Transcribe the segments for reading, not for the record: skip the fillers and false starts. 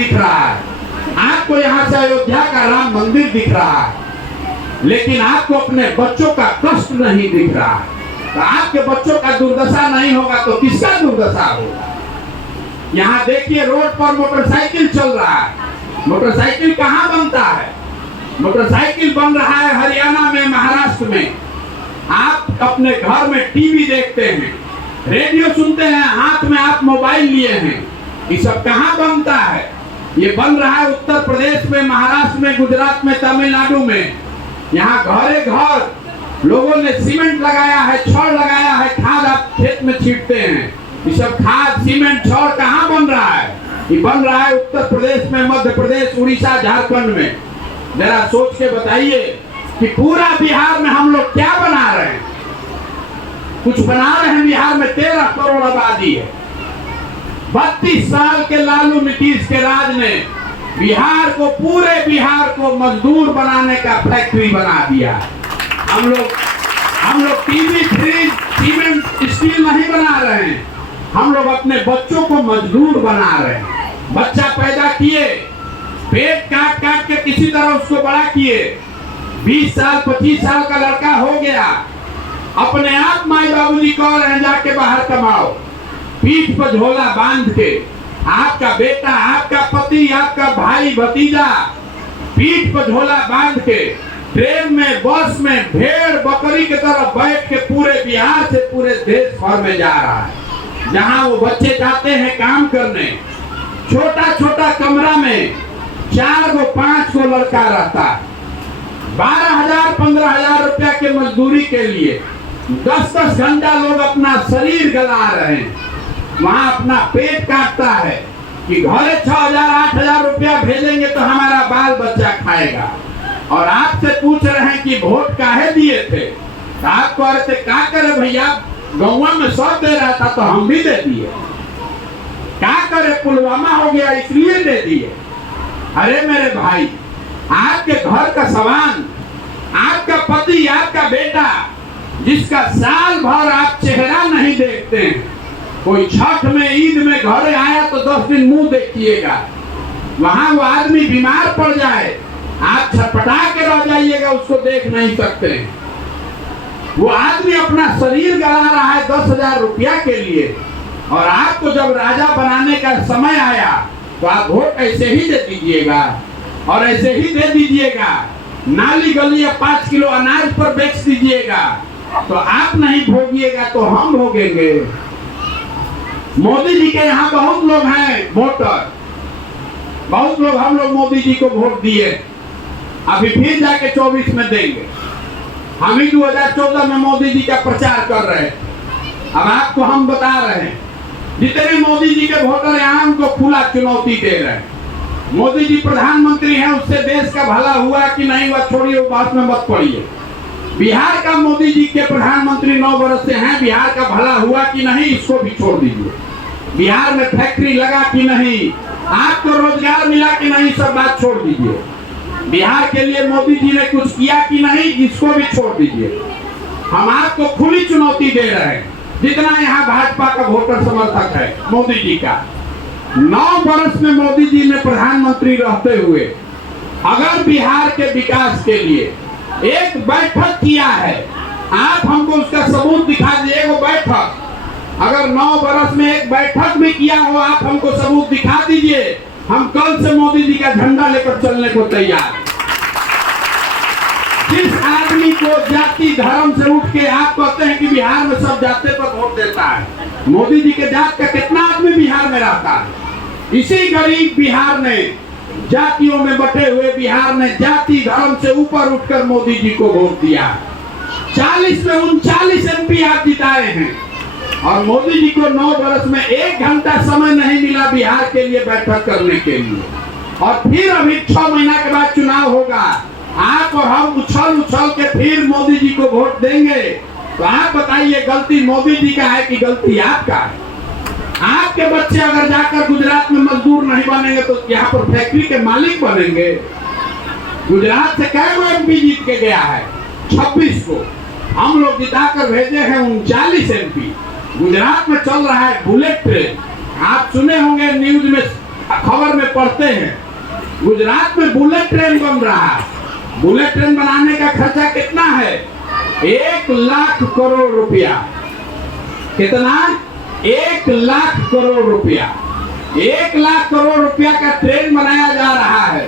दिख रहा है, आपको यहाँ से अयोध्या का राम मंदिर दिख रहा है, लेकिन आपको अपने बच्चों का कष्ट नहीं दिख रहा है। तो आपके बच्चों का दुर्दशा नहीं होगा तो किसका दुर्दशा होगा? यहाँ देखिए रोड पर मोटरसाइकिल चल रहा है। मोटरसाइकिल कहाँ बनता है? मोटरसाइकिल बन रहा है हरियाणा में, महाराष्ट्र में। आप अपने घर में टीवी देखते हैं, रेडियो सुनते हैं, हाथ में आप मोबाइल लिए हैं, ये सब कहाँ बनता है? ये बन रहा है उत्तर प्रदेश में, महाराष्ट्र में, गुजरात में, तमिलनाडु में। यहाँ घरे घर लोगों ने सीमेंट लगाया है, छड़ लगाया है, खाद आप खेत में छींटते हैं। ये सब खाद, सीमेंट, छड़ कहाँ बन रहा है? ये बन रहा है उत्तर प्रदेश में, मध्य प्रदेश, उड़ीसा, झारखंड में। जरा सोच के बताइए कि पूरा बिहार में हम लोग क्या बना रहे हैं? कुछ बना रहे हैं? बिहार में 13 करोड़ आबादी है। 32 साल के लालू नीतीश के राज ने बिहार को, पूरे बिहार को मजदूर बनाने का फैक्ट्री बना दिया। हम लोग टीवी, फ्रिज, सीमेंट, स्टील नहीं बना रहे हैं, हम लोग अपने बच्चों को मजदूर बना रहे हैं। बच्चा पैदा किए, पेट काट काट के किसी तरह उसको बड़ा किए, 20 साल 25 साल का लड़का हो गया, अपने आप माई बाबूजी कह रहे हैं जाके बाहर कमाओ, पीठ पर झोला बांध के। आपका बेटा, आपका पति, आपका भाई, भतीजा पीठ पर झोला बांध के ट्रेन में, बस में भेड़ बकरी की तरह बैठ के पूरे बिहार से पूरे देश भर में जा रहा है। जहां वो बच्चे जाते हैं काम करने, छोटा छोटा कमरा में 4 गो 5 गो लड़का रहता है। 12,000 15,000 रुपया के मजदूरी के लिए 10-10 घंटा लोग अपना शरीर गला रहे हैं। वहां अपना पेट काटता है कि घरे 6,000 8,000 रुपया भेजेंगे तो हमारा बाल बच्चा खाएगा। और आपसे पूछ रहे हैं कि वोट काहे दिए थे? तो आप कह रहे थे क्या करे भैया, गौवा में सब दे रहा था तो हम भी दे दिए। क्या करे, पुलवामा हो गया इसलिए दे दिए। अरे मेरे भाई, आपके घर का सामान, आपका पति, आपका बेटा, जिसका साल भर आप चेहरा नहीं देखते हैं, कोई छठ में, ईद में घरे आया तो 10 दिन मुंह देखिएगा, वहां वो आदमी बीमार पड़ जाए, आप छटपटा के रह जाइएगा, उसको देख नहीं सकते। वो आदमी अपना शरीर गला रहा है 10,000 रुपया के लिए, और आपको जब राजा बनाने का समय आया तो आप वोट ऐसे ही दे दीजिएगा और ऐसे ही दे दीजिएगा। नाली गली 5 किलो अनाज पर बेच दीजिएगा, तो आप नहीं भोगिएगा तो हम भोगेंगे। मोदी जी के यहाँ बहुत लोग हैं वोटर, बहुत लोग, हम लोग मोदी जी को वोट दिए, अभी फिर जाके 24 में देंगे। हम ही 2014 में मोदी जी का प्रचार कर रहे हैं। अब आपको हम बता रहे हैं, जितने मोदी जी के वोटर यहाँ उनको खुला चुनौती दे रहे हैं। मोदी जी प्रधानमंत्री हैं, उससे देश का भला हुआ कि नहीं हुआ छोड़िए, वो बात में मत पड़िए। बिहार का मोदी जी के प्रधानमंत्री 9 वर्ष से हैं, बिहार का भला हुआ कि नहीं इसको भी छोड़ दीजिए। बिहार में फैक्ट्री लगा कि नहीं, आपको रोजगार मिला कि नहीं, सब बात छोड़ दीजिए। बिहार के लिए मोदी जी ने कुछ किया कि नहीं, इसको भी छोड़ दीजिए। हम आपको खुली चुनौती दे रहे हैं, जितना यहाँ भाजपा का वोटर समर्थक है मोदी जी का। 9 वर्ष में मोदी जी ने प्रधानमंत्री रहते हुए अगर बिहार के विकास के लिए एक बैठक किया है, आप हमको उसका सबूत दिखा दीजिए। वो बैठक अगर 9 वर्ष में एक बैठक भी किया हो, आप हमको सबूत दिखा दीजिए, हम कल से मोदी जी का झंडा लेकर चलने को तैयार। जिस आदमी को जाति धर्म से उठ के आप कहते हैं कि बिहार में सब जाति पर वोट देता है, मोदी जी के जात का कितना आदमी बिहार में रहता है? इसी गरीब बिहार ने, जातियों में बटे हुए बिहार ने जाति धर्म से ऊपर उठकर मोदी जी को वोट दिया। 40 में 39 MP आप जिताए हैं, और मोदी जी को 9 वर्ष में 1 घंटा समय नहीं मिला बिहार के लिए बैठक करने के लिए। और फिर अभी 6 महीना के बाद चुनाव होगा, आप और हम उछल के फिर मोदी जी को वोट देंगे। तो आप बताइए, गलती मोदी जी का है कि गलती आपका है? आपके बच्चे अगर जाकर गुजरात में मजदूर नहीं बनेंगे तो यहाँ पर फैक्ट्री के मालिक बनेंगे। गुजरात से कै गो MP जीत के गया है? 26 को। हम लोग जिताकर भेजे हैं 39 MP। गुजरात में चल रहा है बुलेट ट्रेन, आप सुने होंगे न्यूज में, खबर में पढ़ते हैं, गुजरात में बुलेट ट्रेन बन रहा है। बुलेट ट्रेन बनाने का खर्चा कितना है? 1,00,000 करोड़ रुपया। कितना? 1,00,000 करोड़ रुपया। 1,00,000 करोड़ रुपया का ट्रेन बनाया जा रहा है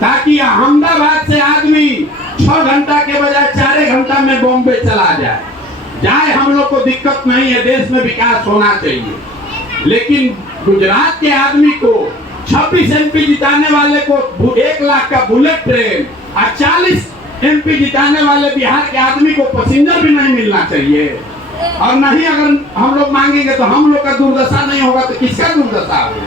ताकि अहमदाबाद से आदमी 6 घंटा के बजाय 4 घंटा में बॉम्बे चला जाए। हम लोग को दिक्कत नहीं है, देश में विकास होना चाहिए। लेकिन गुजरात के आदमी को 26 MP जिताने वाले को 1,00,000 का बुलेट ट्रेन और 40 MP जिताने वाले बिहार के आदमी को पैसेंजर भी नहीं मिलना चाहिए। और नहीं, अगर हम लोग मांगेंगे तो हम लोग का दुर्दशा नहीं होगा तो किसका दुर्दशा होगा?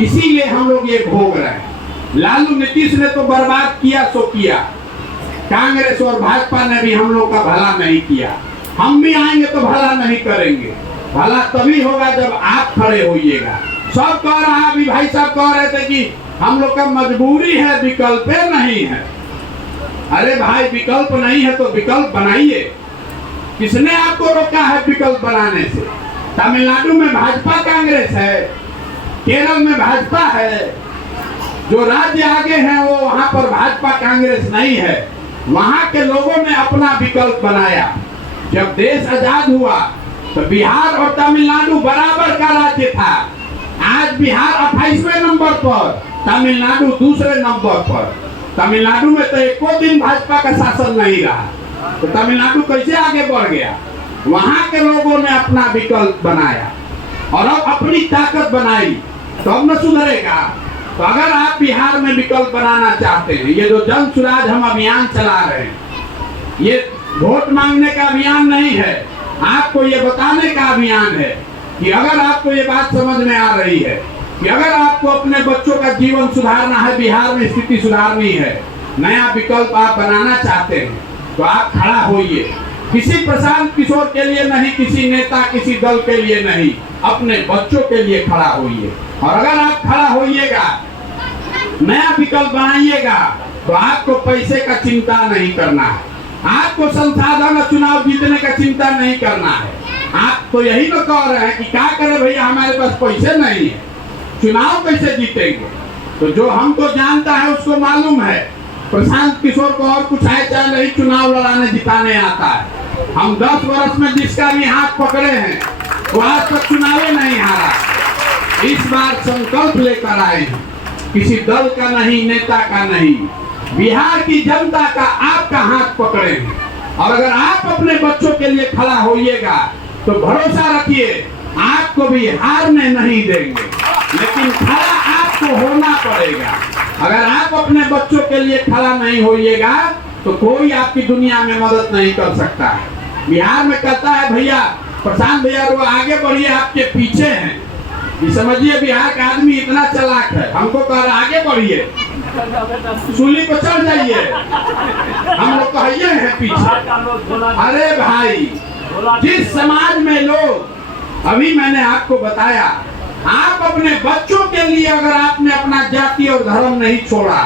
इसीलिए हम लोग ये भोग रहे हैं। लालू नीतीश ने तो बर्बाद किया सो किया, कांग्रेस और भाजपा ने भी हम लोग का भला नहीं किया। हम भी आएंगे तो भला नहीं करेंगे। भला तभी होगा जब आप खड़े होइएगा। सब कह रहा है, अभी भाई साहब कह रहे थे कि हम लोग का मजबूरी है, विकल्प नहीं है। अरे भाई, विकल्प नहीं है तो विकल्प बनाइए। किसने आपको रोका है विकल्प बनाने से? तमिलनाडु में भाजपा कांग्रेस है, केरल में भाजपा है। जो राज्य आगे हैं वो वहां पर भाजपा कांग्रेस नहीं है। वहां के लोगों ने अपना विकल्प बनाया। जब देश आजाद हुआ तो बिहार और तमिलनाडु बराबर का राज्य था। आज बिहार 28वें नंबर पर, तमिलनाडु दूसरे नंबर पर। तमिलनाडु में तो एको दिन भाजपा का शासन नहीं रहा, तो तमिलनाडु कैसे आगे बढ़ गया? वहां के लोगों ने अपना विकल्प बनाया और अब अपनी ताकत बनाई, तो अब न सुधरेगा। तो अगर आप बिहार में विकल्प बनाना चाहते हैं, ये जो जन सुराज हम अभियान चला रहे हैं, ये वोट मांगने का अभियान नहीं है, आपको ये बताने का अभियान है कि अगर आपको ये बात समझ में आ रही है कि अगर आपको अपने बच्चों का जीवन सुधारना है, बिहार में स्थिति सुधारनी है, नया विकल्प आप बनाना चाहते हैं, तो आप खड़ा होइए। किसी प्रशांत किशोर के लिए नहीं, किसी नेता किसी दल के लिए नहीं, अपने बच्चों के लिए खड़ा होइए। और अगर आप खड़ा होइएगा, नया विकल्प बनाइएगा, तो आपको पैसे का चिंता नहीं करना है, आपको संसाधन चुनाव जीतने का चिंता नहीं करना है। आप तो यही तो कह रहे हैं कि क्या करें भैया, हमारे पास पैसे नहीं है, चुनाव कैसे जीतेंगे? तो जो हमको जानता है उसको मालूम है, प्रशांत किशोर को और कुछ है चाहे नहीं, चुनाव लड़ाने जिताने आता है। हम 10 वर्ष में जिसका भी हाथ पकड़े हैं वो आज तक चुनाव नहीं हारा। इस बार संकल्प लेकर आए हैं, किसी दल का नहीं, नेता का नहीं, बिहार की जनता का आपका हाथ पकड़े हैं। और अगर आप अपने बच्चों के लिए खड़ा होइएगा तो भरोसा रखिए, आपको भी हारने नहीं देंगे, लेकिन खड़ा आपको होना पड़ेगा। अगर आप अपने बच्चों के लिए खड़ा नहीं होइएगा तो कोई आपकी दुनिया में मदद नहीं कर सकता है। बिहार में कहता है भैया, प्रशांत भैया वो आगे बढ़िए, आपके पीछे हैं। ये समझिए बिहार का आदमी इतना चालाक है, हमको कह रहा आगे बढ़िए, सूली पर चढ़ जाइए, हम लोग कहिए हैं पीछे। अरे भाई, जिस समाज में लोग, अभी मैंने आपको बताया, आप अपने बच्चों के लिए अगर आपने अपना जाति और धर्म नहीं छोड़ा,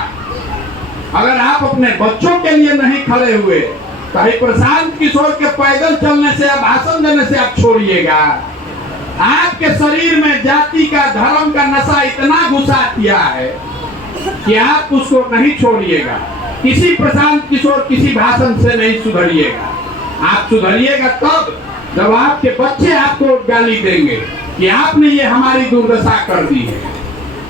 अगर आप अपने बच्चों के लिए नहीं खड़े हुए, तो प्रशांत किशोर के पैदल चलने से, भाषण देने से आप छोड़िएगा। आपके शरीर में जाति का, धर्म का नशा इतना घुसा दिया है कि आप उसको नहीं छोड़िएगा। किसी प्रशांत किशोर किसी भाषण से नहीं सुधरिएगा। आप सुधरिएगा तब जब आपके बच्चे आपको गाली देंगे कि आपने ये हमारी दुर्दशा कर दी है।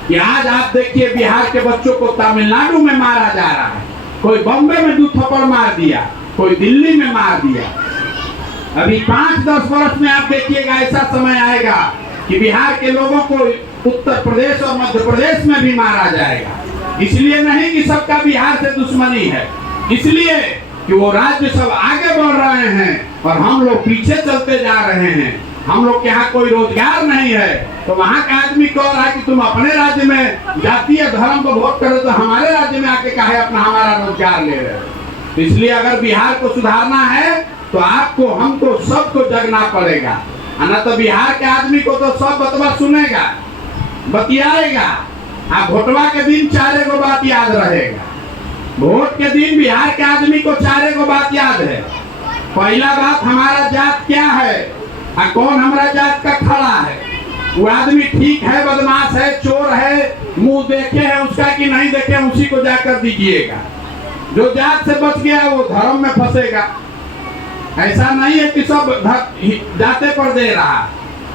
कि आज आप देखिए बिहार के बच्चों को तमिलनाडु में मारा जा रहा है, कोई बॉम्बे में 2 थप्पड़ मार दिया, कोई दिल्ली में मार दिया। अभी 5-10 वर्ष में आप देखिएगा ऐसा समय आएगा कि बिहार के लोगों को उत्तर प्रदेश और मध्य प्रदेश में भी मारा जाएगा। इसलिए नहीं कि सबका बिहार से दुश्मनी है, इसलिए कि वो राज्य सब आगे बढ़ रहे हैं और हम लोग पीछे चलते जा रहे हैं। हम लोग के यहाँ कोई रोजगार नहीं है, तो वहाँ का आदमी कह रहा है कि तुम अपने राज्य में जातीय धर्म को वोट करो, तो हमारे राज्य में आके काहे अपना हमारा रोजगार ले रहे हो। इसलिए अगर बिहार को सुधारना है तो आपको, हमको, सबको जगना पड़ेगा। न तो बिहार के आदमी को तो सब बतवा सुनेगा, बतियाएगा। आप वोटवा के दिन 4 गो बात याद रहेगा। वोट के दिन बिहार के आदमी को 4 गो बात याद है। पहला बात, हमारा जात क्या है, कौन हमारा जात का खड़ा है। वो आदमी ठीक है, बदमाश है, चोर है, मुंह देखे है उसका कि नहीं देखे, उसी को जाकर दीजिएगा। जो जात से बच गया वो धर्म में फंसेगा। ऐसा नहीं है कि सब जाते पर दे रहा।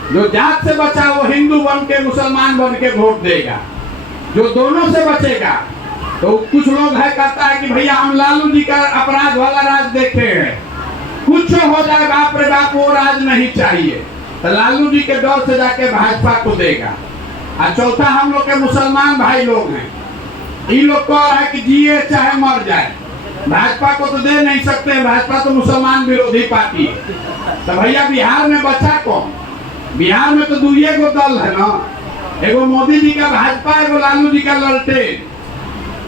जो जात से बचा वो हिंदू बन के, मुसलमान बन के वोट देगा। जो दोनों से बचेगा, तो कुछ लोग है कहता है कि भैया हम लालू जी का अपराध वाला राज देखे हैं, कुछ हो जाए बाप रे बाप, वो राज नहीं चाहिए, तो लालू जी के डर से जाके भाजपा को देगा। और चौथा, हम लोग के मुसलमान भाई लोग हैं, इन लोग कह रहे हैं कि जिए चाहे मर जाए, भाजपा को तो दे नहीं सकते, भाजपा तो मुसलमान विरोधी पार्टी है। तो भैया बिहार में बचा कौन? बिहार में तो दुइये गो दल है ना, एगो मोदी जी का भाजपा, एगो लालू जी का ललटेन।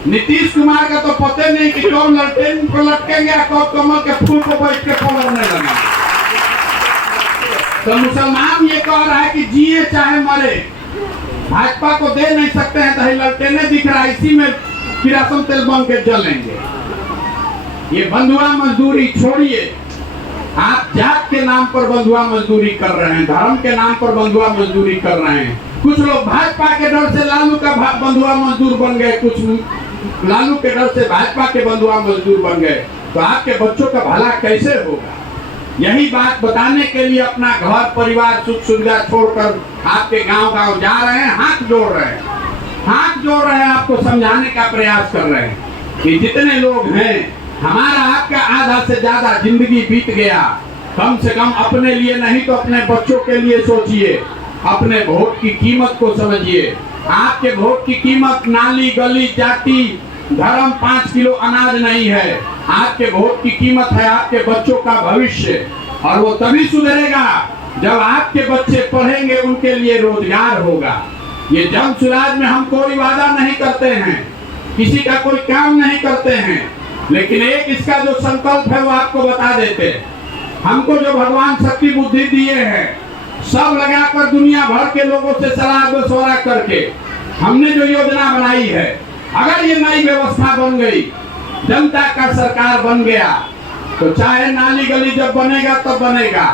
नीतीश कुमार का तो पता नहीं कि कौन ललटेन को लटकेंगे, कौन कमल के फूल को बैठ के पकड़ने लगे। तो मुसलमान ये कह रहा है कि जिए चाहे मरे, भाजपा को दे नहीं सकते हैं, तो ललटेने दिख रहा है, इसी में किरासन तेल बन के जलेंगे। ये बंधुआ मजदूरी छोड़िए। आप जात के नाम पर बंधुआ मजदूरी कर रहे हैं, धर्म के नाम पर बंधुआ मजदूरी कर रहे हैं। कुछ लोग भाजपा के डर से लालू का बंधुआ मजदूर बन गए, कुछ लालू के डर से भाजपा के बंधुआ मजदूर बन गए। तो आपके बच्चों का भला कैसे होगा? यही बात बताने के लिए अपना घर परिवार सुख सुविधा छोड़कर आपके गांव गांव जा रहे हैं, हाथ जोड़ रहे हैं, हाथ जोड़ रहे हैं, आपको समझाने का प्रयास कर रहे हैं कि जितने लोग हैं, हमारा आपका आधा से ज्यादा जिंदगी बीत गया, कम से कम अपने लिए नहीं तो अपने बच्चों के लिए सोचिए, अपने वोट की कीमत को समझिए। आपके वोट की कीमत नाली गली जाति धर्म 5 किलो अनाज नहीं है, आपके वोट की कीमत है आपके बच्चों का भविष्य। और वो तभी सुधरेगा जब आपके बच्चे पढ़ेंगे, उनके लिए रोजगार होगा। ये जन सुराज में हम कोई वादा नहीं करते हैं, किसी का कोई काम नहीं करते हैं, लेकिन एक इसका जो संकल्प है वो आपको बता देते हैं। हमको जो भगवान शक्ति बुद्धि दिए हैं, सब लगाकर दुनिया भर के लोगों से सलाह मशवरा करके हमने जो योजना बनाई है, अगर ये नई व्यवस्था बन गई, जनता का सरकार बन गया, तो चाहे नाली गली जब बनेगा तब बनेगा,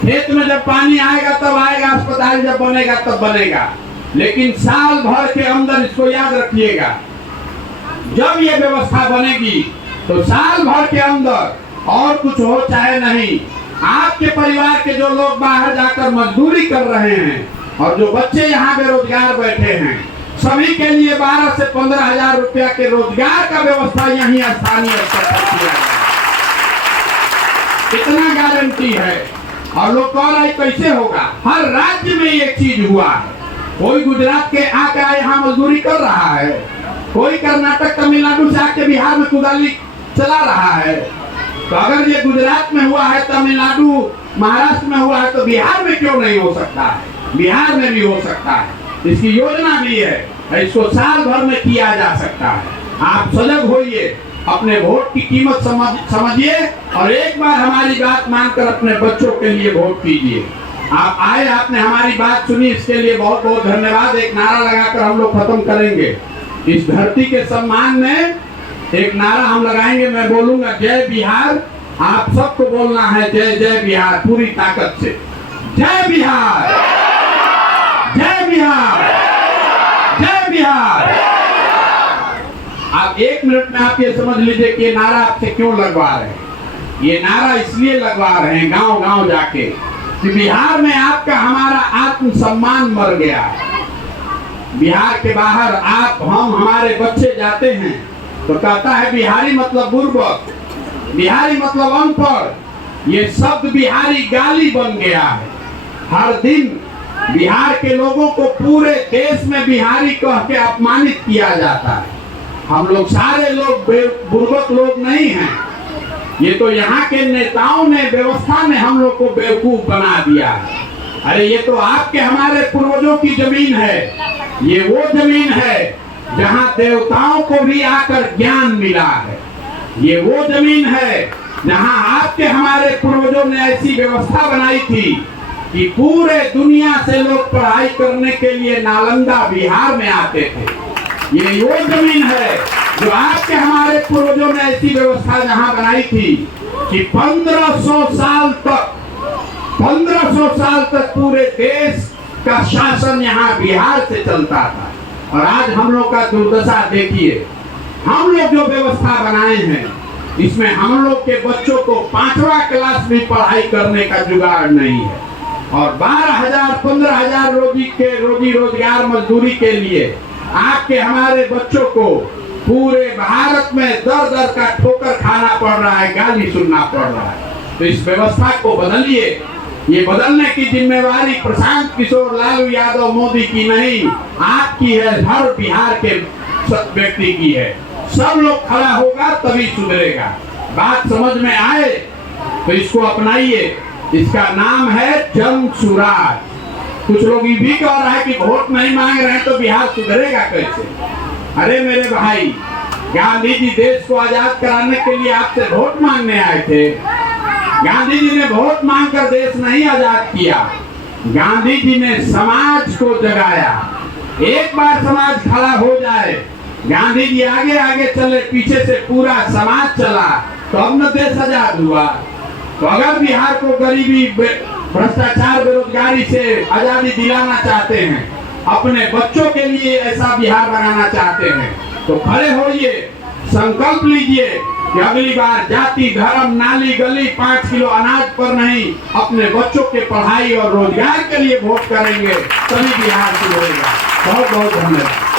खेत में जब पानी आएगा तब आएगा, अस्पताल जब बनेगा तब बनेगा, लेकिन साल भर के अंदर इसको याद रखिएगा, जब ये व्यवस्था बनेगी तो साल भर के अंदर और कुछ हो चाहे नहीं, आपके परिवार के जो लोग बाहर जाकर मजदूरी कर रहे हैं और जो बच्चे यहाँ बेरोजगार बैठे हैं, सभी के लिए 12 से 15 हजार रुपया के रोजगार का व्यवस्था यहीं स्थानीय स्तर पर किया है। इतना गारंटी है। और लोग कह रहे कैसे होगा? हर राज्य में ये चीज हुआ है। कोई गुजरात के आकर यहाँ मजदूरी कर रहा है, कोई कर्नाटक तमिलनाडु से आके बिहार में कुदाली चला रहा है। तो अगर ये गुजरात में हुआ है, तमिलनाडु महाराष्ट्र में हुआ है, तो बिहार में क्यों नहीं हो सकता है? बिहार में भी हो सकता है। इसकी योजना भी है, इसको साल भर में किया जा सकता है। आप सजग होइए, अपने वोट की कीमत समझिए और एक बार हमारी बात मानकर अपने बच्चों के लिए वोट कीजिए। आप आए, आपने हमारी बात सुनी, इसके लिए बहुत बहुत धन्यवाद। एक नारा लगाकर हम लोग खत्म करेंगे। इस धरती के सम्मान में एक नारा हम लगाएंगे। मैं बोलूंगा जय बिहार, आप सबको बोलना है जय जय बिहार पूरी ताकत से। जय बिहार, जय बिहार, जय बिहार। आप 1 मिनट में आप ये समझ लीजिए कि ये नारा आपसे क्यों लगवा रहे हैं। ये नारा इसलिए लगवा रहे हैं गांव गांव जाके कि बिहार में आपका हमारा आत्मसम्मान मर गया। बिहार के बाहर आप हम हमारे बच्चे जाते हैं तो कहता है बिहारी मतलब बुर्बक, बिहारी मतलब अनपढ़। ये शब्द बिहारी गाली बन गया है। हर दिन बिहार के लोगों को पूरे देश में बिहारी कह के अपमानित किया जाता है। हम लोग सारे लोग बुर्बक लोग नहीं हैं। ये तो यहाँ के नेताओं ने, व्यवस्था ने हम लोग को बेवकूफ बना दिया है। अरे ये तो आपके हमारे पूर्वजों की जमीन है। ये वो जमीन है जहाँ देवताओं को भी आकर ज्ञान मिला है। ये वो जमीन है जहाँ आपके हमारे पूर्वजों ने ऐसी व्यवस्था बनाई थी कि पूरे दुनिया से लोग पढ़ाई करने के लिए नालंदा बिहार में आते थे। ये वो जमीन है जो आपके हमारे पूर्वजों ने ऐसी व्यवस्था जहाँ बनाई थी कि 1500 साल तक पूरे देश का शासन यहाँ बिहार से चलता था। और आज हम लोग का दुर्दशा देखिए, हम लोग जो व्यवस्था बनाए हैं इसमें हम लोग के बच्चों को 5वां क्लास भी पढ़ाई करने का जुगाड़ नहीं है। और 12,000 15,000 रोजी रोजगार मजदूरी के लिए आपके हमारे बच्चों को पूरे भारत में दर दर का ठोकर खाना पड़ रहा है, गाली सुनना पड़ रहा है। तो इस व्यवस्था को बदलिए। ये बदलने की जिम्मेवारी प्रशांत किशोर लालू यादव मोदी की नहीं, आपकी है, हर बिहार के व्यक्ति की है। सब लोग खड़ा होगा तभी सुधरेगा। बात समझ में आए तो इसको अपनाइए। इसका नाम है जन सुराज। कुछ लोग ये भी कह रहा है कि वोट नहीं मांग रहे हैं तो बिहार सुधरेगा कैसे? अरे मेरे भाई, गांधी जी देश को आजाद कराने के लिए आपसे वोट मांगने आए थे। गांधी जी ने वोट मांगकर देश नहीं आजाद किया, गांधी जी ने समाज को जगाया। एक बार समाज खड़ा हो जाए, गांधी जी आगे आगे चले, पीछे से पूरा समाज चला, तो अब न देश आजाद हुआ। तो अगर बिहार को गरीबी, भ्रष्टाचार, बेरोजगारी से आजादी दिलाना चाहते हैं, अपने बच्चों के लिए ऐसा बिहार बनाना चाहते हैं, तो खड़े होइए, संकल्प लीजिए कि अगली बार जाति, धर्म, नाली गली, 5 किलो अनाज पर नहीं, अपने बच्चों के पढ़ाई और रोजगार के लिए वोट करेंगे, तभी बिहार सुधरेगा। बहुत बहुत धन्यवाद।